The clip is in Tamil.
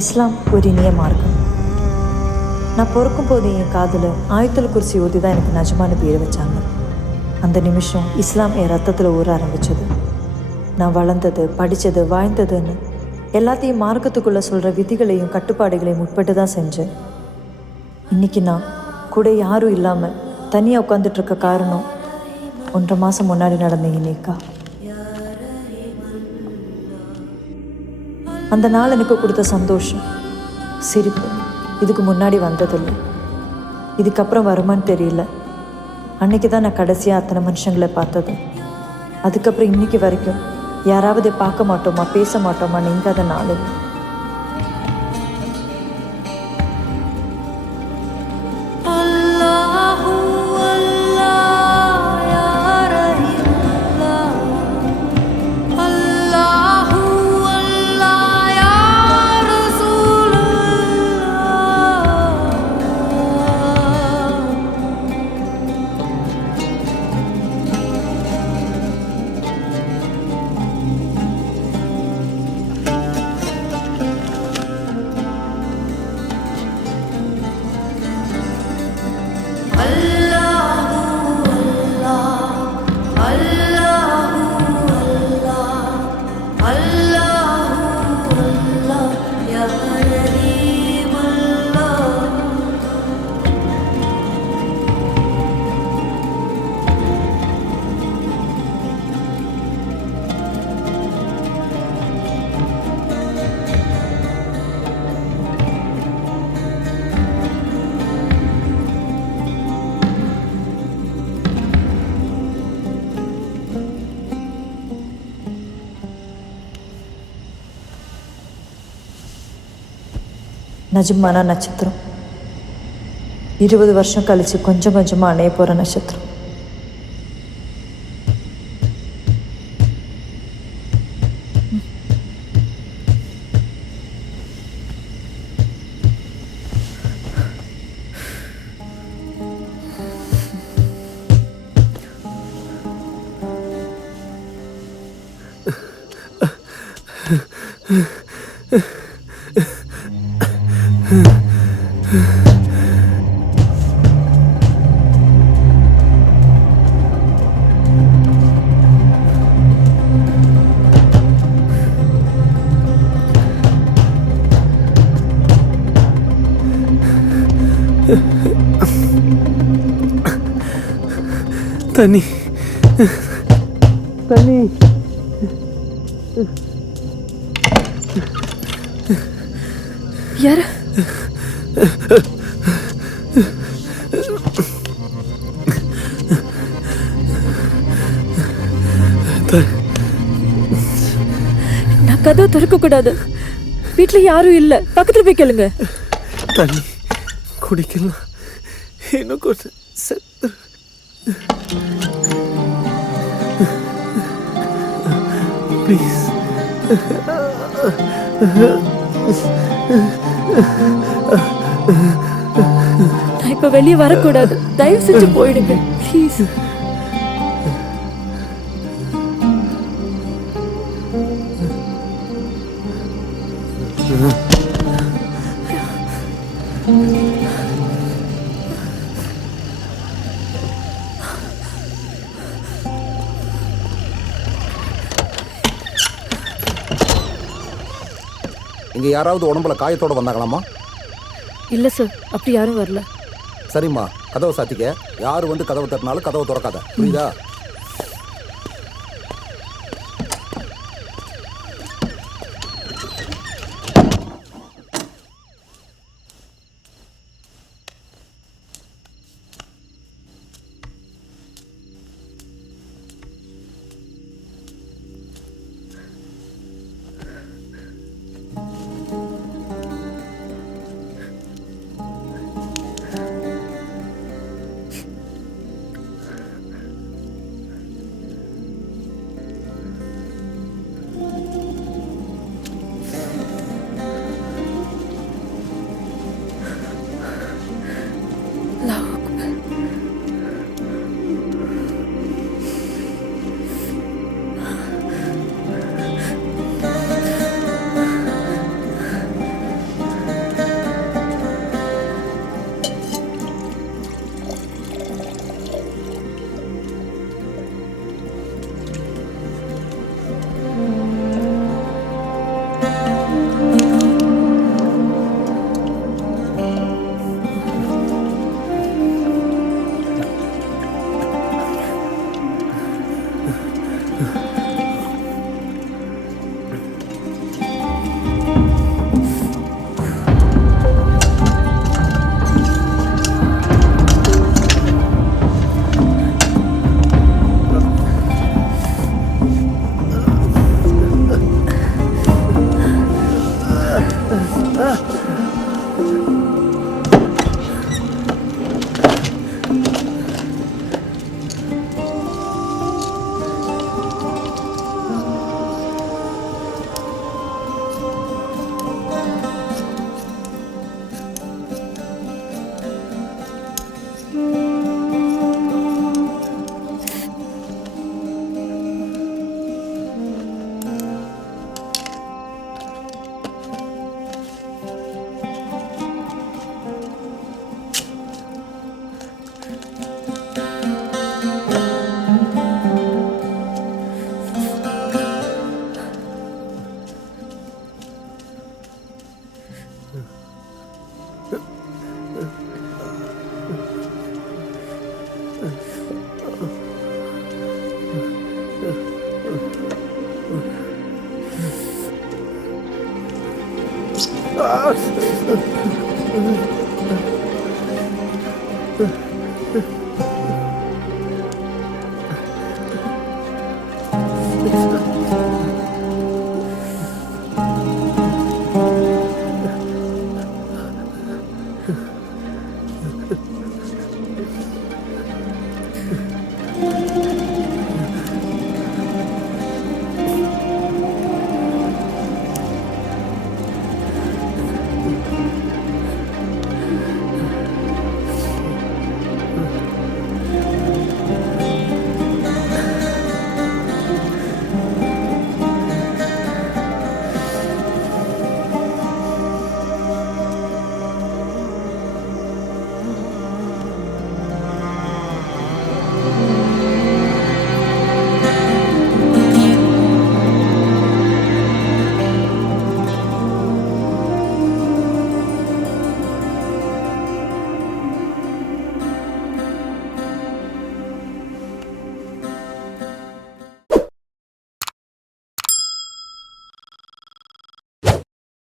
இஸ்லாம் ஒரு இனிய மார்க்கம். நான் பிறக்கும் போது என் காதில் ஆயத்துல் குர்சி ஓதி தான் எனக்கு நஜமான பேர் வச்சாங்க. அந்த நிமிஷம் இஸ்லாம் என் ரத்தத்தில் ஊற ஆரம்பித்தது. நான் வளர்ந்தது, படித்தது, வாழ்ந்ததுன்னு எல்லாத்தையும் மார்க்கத்துக்குள்ளே சொல்கிற விதிகளையும் கட்டுப்பாடுகளையும் உட்பட்டு தான் செஞ்சேன். இன்றைக்கி நான் கூட யாரும் இல்லாமல் தனியாக உட்காந்துட்ருக்க காரணம் 1.5 மாதம் முன்னாடி நடந்த இன்னைக்கா. அந்த நாள் எனக்கு கொடுத்த சந்தோஷம், சிரிப்பு இதுக்கு முன்னாடி வந்ததில்லை. இதுக்கப்புறம் வருமானு தெரியல. அன்னைக்கு தான் நான் கடைசியாக அத்தனை மனுஷங்களை பார்த்தது. அதுக்கப்புறம் இன்னைக்கு வரைக்கும் யாராவது பார்க்க மாட்டோமா, பேச மாட்டோமா நீங்காத நாள். நஜமான நட்சத்திரம் 20 வருஷம் கழிச்சு கொஞ்சம் கொஞ்சமாக அணைய போகிற நட்சத்திரம். தண்ணி தண்ணி யாரு? நான் கதவை திறக்க கூடாது. வீட்டுல யாரும் இல்ல, பக்கத்துல போய் கேளுங்க. தண்ணி குடிக்கலாம், இன்னும் கொஞ்சம் செத்து. ப்ளீஸ். நான் இப்ப வெளியே வரக்கூடாது, தயவு செஞ்சு போயிடுங்க ப்ளீஸ். இங்க யாராவது உடம்புல காயத்தோட வந்தாங்களாமா? இல்ல சார், அப்படி யாரும் வரல. சரிம்மா, கதவை சாத்திக்க. யாரு வந்து கதவை தட்டினாலும் கதவை திறக்காத, புரியுதா?